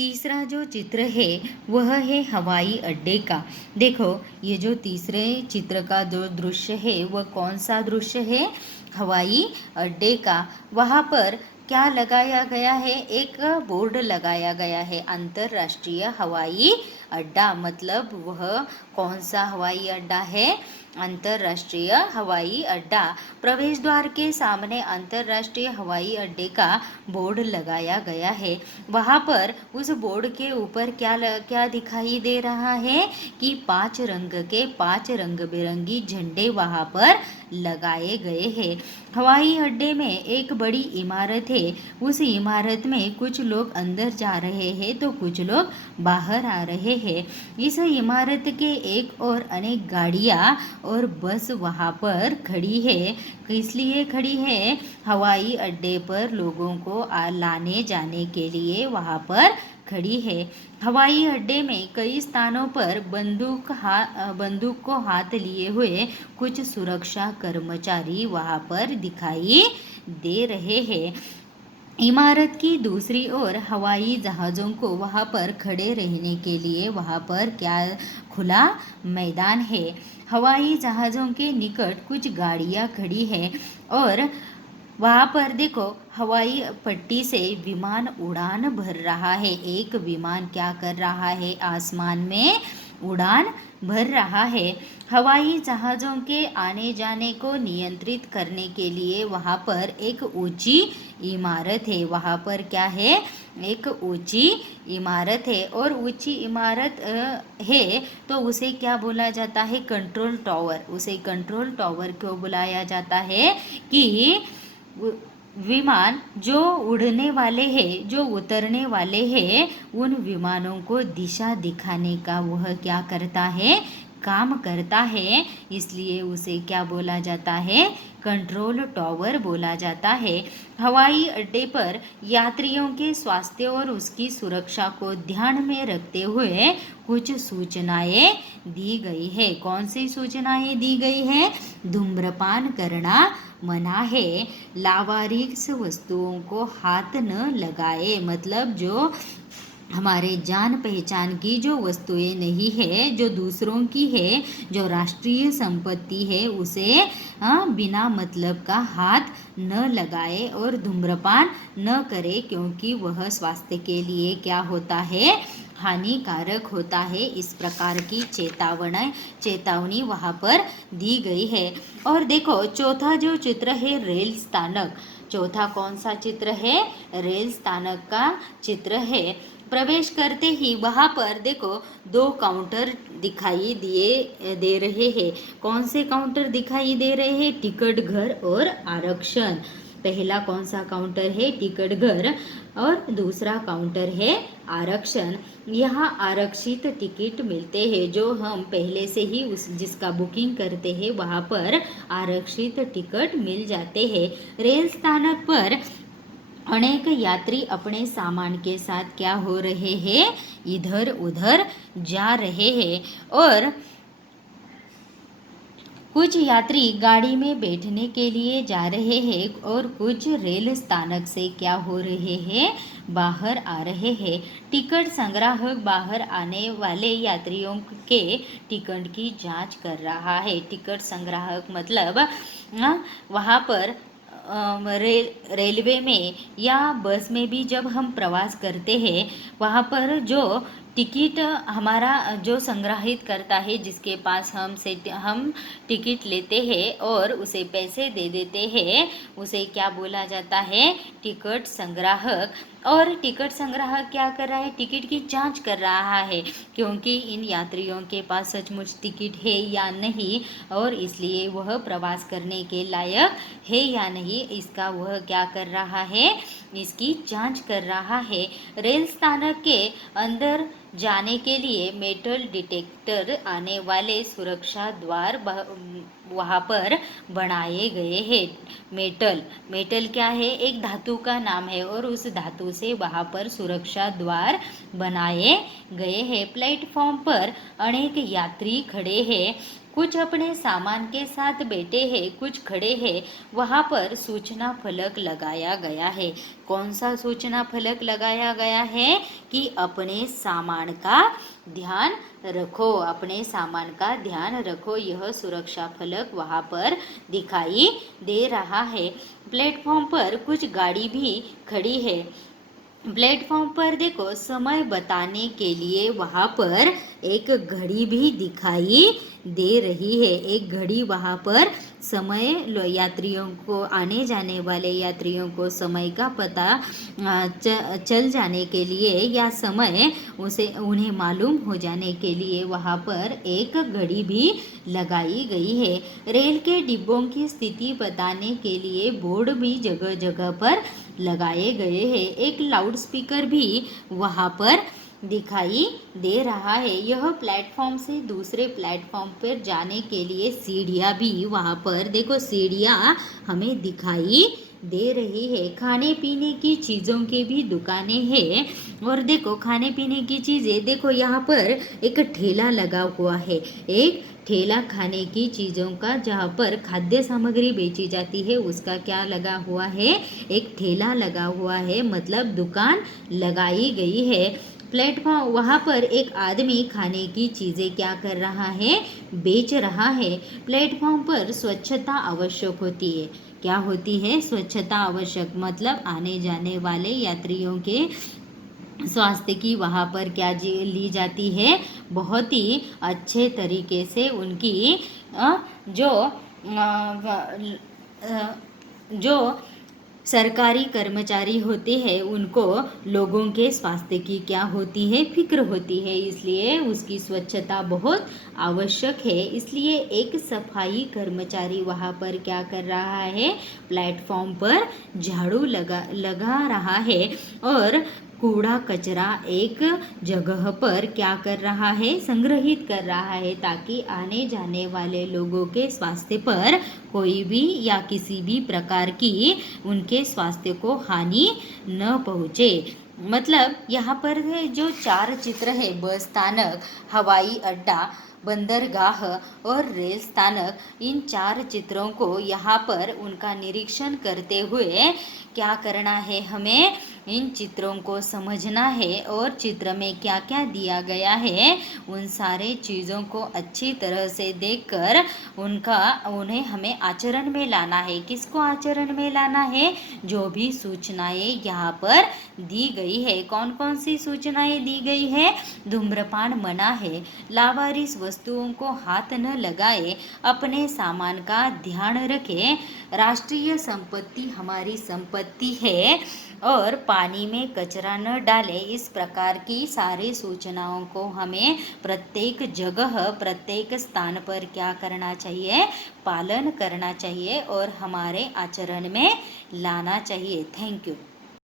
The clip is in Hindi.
तीसरा जो चित्र है वह है हवाई अड्डे का। देखो, ये जो तीसरे चित्र का जो दृश्य है वह कौन सा दृश्य है? हवाई अड्डे का। वहाँ पर क्या लगाया गया है? एक बोर्ड लगाया गया है, अंतर्राष्ट्रीय हवाई अड्डा। मतलब वह कौन सा हवाई अड्डा है? अंतर्राष्ट्रीय हवाई अड्डा। प्रवेश द्वार के सामने अंतर्राष्ट्रीय हवाई अड्डे का बोर्ड लगाया गया है। वहाँ पर उस बोर्ड के ऊपर क्या दिखाई दे रहा है कि 5 रंग बिरंगी झंडे वहाँ पर लगाए गए हैं। हवाई अड्डे में एक बड़ी इमारत है। उस इमारत में कुछ लोग अंदर जा रहे हैं तो कुछ लोग बाहर आ रहे हैं। इस इमारत के एक और अनेक गाड़ियाँ और बस वहाँ पर खड़ी है। इसलिए खड़ी है, हवाई अड्डे पर लोगों को लाने जाने के लिए वहाँ पर खड़ी है। हवाई अड्डे में कई स्थानों पर बंदूक को हाथ लिए हुए कुछ सुरक्षा कर्मचारी वहाँ पर दिखाई दे रहे हैं। इमारत की दूसरी ओर हवाई जहाज़ों को वहाँ पर खड़े रहने के लिए वहाँ पर क्या खुला मैदान है। हवाई जहाज़ों के निकट कुछ गाड़ियाँ खड़ी हैं और वहाँ पर देखो, हवाई पट्टी से विमान उड़ान भर रहा है। एक विमान क्या कर रहा है? आसमान में उड़ान भर रहा है। हवाई जहाज़ों के आने जाने को नियंत्रित करने के लिए वहाँ पर एक ऊंची इमारत है। वहाँ पर क्या है? एक ऊंची इमारत है। और ऊंची इमारत है तो उसे क्या बोला जाता है? Control tower. उसे कंट्रोल टावर क्यों बुलाया जाता है? कि विमान जो उड़ने वाले हैं, जो उतरने वाले हैं, उन विमानों को दिशा दिखाने का वह क्या करता है? काम करता है। इसलिए उसे क्या बोला जाता है? कंट्रोल टावर बोला जाता है। हवाई अड्डे पर यात्रियों के स्वास्थ्य और उसकी सुरक्षा को ध्यान में रखते हुए कुछ सूचनाएं दी गई है। कौन सी सूचनाएं दी गई है? धूम्रपान करना मना है। लावारिस वस्तुओं को हाथ न लगाए। मतलब जो हमारे जान पहचान की जो वस्तुएं नहीं है, जो दूसरों की है, जो राष्ट्रीय संपत्ति है, उसे बिना मतलब का हाथ न लगाए और धूम्रपान न करे, क्योंकि वह स्वास्थ्य के लिए क्या होता है? हानिकारक होता है। इस प्रकार की चेतावनी वहाँ पर दी गई है। और देखो, चौथा जो चित्र है रेल स्थानक। चौथा कौन सा चित्र है? रेल स्थानक का चित्र है। प्रवेश करते ही वहाँ पर देखो 2 काउंटर दिखाई दे रहे हैं। कौन से काउंटर दिखाई दे रहे हैं? टिकट घर और आरक्षण। पहला कौन सा काउंटर है? टिकट घर। और दूसरा काउंटर है आरक्षण। यहाँ आरक्षित टिकट मिलते हैं। जो हम पहले से ही जिसका बुकिंग करते हैं वहाँ पर आरक्षित टिकट मिल जाते हैं। रेल स्थानक पर अनेक यात्री अपने सामान के साथ क्या हो रहे हैं? इधर उधर जा रहे हैं। और कुछ यात्री गाड़ी में बैठने के लिए जा रहे हैं और कुछ रेल स्थानक से क्या हो रहे हैं? बाहर आ रहे हैं। टिकट संग्राहक बाहर आने वाले यात्रियों के टिकट की जांच कर रहा है। टिकट संग्राहक मतलब वहाँ पर रेलवे में या बस में भी जब हम प्रवास करते हैं, वहाँ पर जो टिकट हमारा जो संग्रहित करता है, जिसके पास हम टिकट लेते हैं और उसे पैसे दे देते हैं, उसे क्या बोला जाता है? टिकट संग्राहक। और टिकट संग्राहक क्या कर रहा है? टिकट की जांच कर रहा है, क्योंकि इन यात्रियों के पास सचमुच टिकट है या नहीं, और इसलिए वह प्रवास करने के लायक है या नहीं, इसका वह क्या कर रहा है? इसकी जांच कर रहा है। रेल स्थानक के अंदर जाने के लिए मेटल डिटेक्टर आने वाले सुरक्षा द्वार वहाँ पर बनाए गए हैं। मेटल क्या है? एक धातु का नाम है और उस धातु से वहाँ पर सुरक्षा द्वार बनाए गए हैं। प्लेटफॉर्म पर अनेक यात्री खड़े हैं। कुछ अपने सामान के साथ बैठे हैं, कुछ खड़े हैं। वहाँ पर सूचना फलक लगाया गया है। कौन सा सूचना फलक लगाया गया है कि अपने सामान का ध्यान रखो, अपने सामान का ध्यान रखो। यह सुरक्षा फलक वहाँ पर दिखाई दे रहा है। प्लेटफॉर्म पर कुछ गाड़ी भी खड़ी है। प्लेटफॉर्म पर देखो समय बताने के लिए वहाँ पर एक घड़ी भी दिखाई दे रही है। एक घड़ी वहाँ पर समय यात्रियों को, आने जाने वाले यात्रियों को समय का पता चल जाने के लिए या समय उन्हें मालूम हो जाने के लिए वहाँ पर एक घड़ी भी लगाई गई है। रेल के डिब्बों की स्थिति बताने के लिए बोर्ड भी जगह जगह पर लगाए गए हैं। एक लाउड स्पीकर भी वहाँ पर दिखाई दे रहा है। यह प्लेटफॉर्म से दूसरे प्लेटफॉर्म पर जाने के लिए सीढ़ियाँ भी वहाँ पर देखो, सीढ़ियाँ हमें दिखाई दे रही है। खाने पीने की चीज़ों की भी दुकानें हैं। और देखो खाने पीने की चीज़ें, देखो यहाँ पर एक ठेला लगा हुआ है। एक ठेला खाने की चीज़ों का, जहाँ पर खाद्य सामग्री बेची जाती है, उसका क्या लगा हुआ है? एक ठेला लगा हुआ है, मतलब दुकान लगाई गई है। प्लेटफॉर्म, वहाँ पर एक आदमी खाने की चीज़ें क्या कर रहा है? बेच रहा है। प्लेटफॉर्म पर स्वच्छता आवश्यक होती है। क्या होती है? स्वच्छता आवश्यक, मतलब आने जाने वाले यात्रियों के स्वास्थ्य की वहाँ पर क्या ली जाती है? बहुत ही अच्छे तरीके से उनकी जो सरकारी कर्मचारी होते हैं, उनको लोगों के स्वास्थ्य की क्या होती है? फिक्र होती है। इसलिए उसकी स्वच्छता बहुत आवश्यक है। इसलिए एक सफाई कर्मचारी वहाँ पर क्या कर रहा है? प्लेटफॉर्म पर झाड़ू लगा रहा है और कूड़ा कचरा एक जगह पर क्या कर रहा है? संग्रहित कर रहा है, ताकि आने जाने वाले लोगों के स्वास्थ्य पर कोई भी या किसी भी प्रकार की उनके स्वास्थ्य को हानि न पहुँचे। मतलब यहाँ पर जो 4 चित्र है, बस स्थानक, हवाई अड्डा, बंदरगाह और रेल स्थानक, इन 4 चित्रों को यहाँ पर उनका निरीक्षण करते हुए क्या करना है? हमें इन चित्रों को समझना है और चित्र में क्या क्या दिया गया है उन सारे चीज़ों को अच्छी तरह से देखकर उन्हें हमें आचरण में लाना है। किसको आचरण में लाना है? जो भी सूचनाएं यहाँ पर दी गई है। कौन कौन सी सूचनाएं दी गई है? धूम्रपान मना है, लावारिस वस्तुओं को हाथ न लगाए, अपने सामान का ध्यान रखें, राष्ट्रीय संपत्ति हमारी संपत्ति है, और पानी में कचरा न डालें। इस प्रकार की सारी सूचनाओं को हमें प्रत्येक जगह, प्रत्येक स्थान पर क्या करना चाहिए? पालन करना चाहिए और हमारे आचरण में लाना चाहिए। Thank you.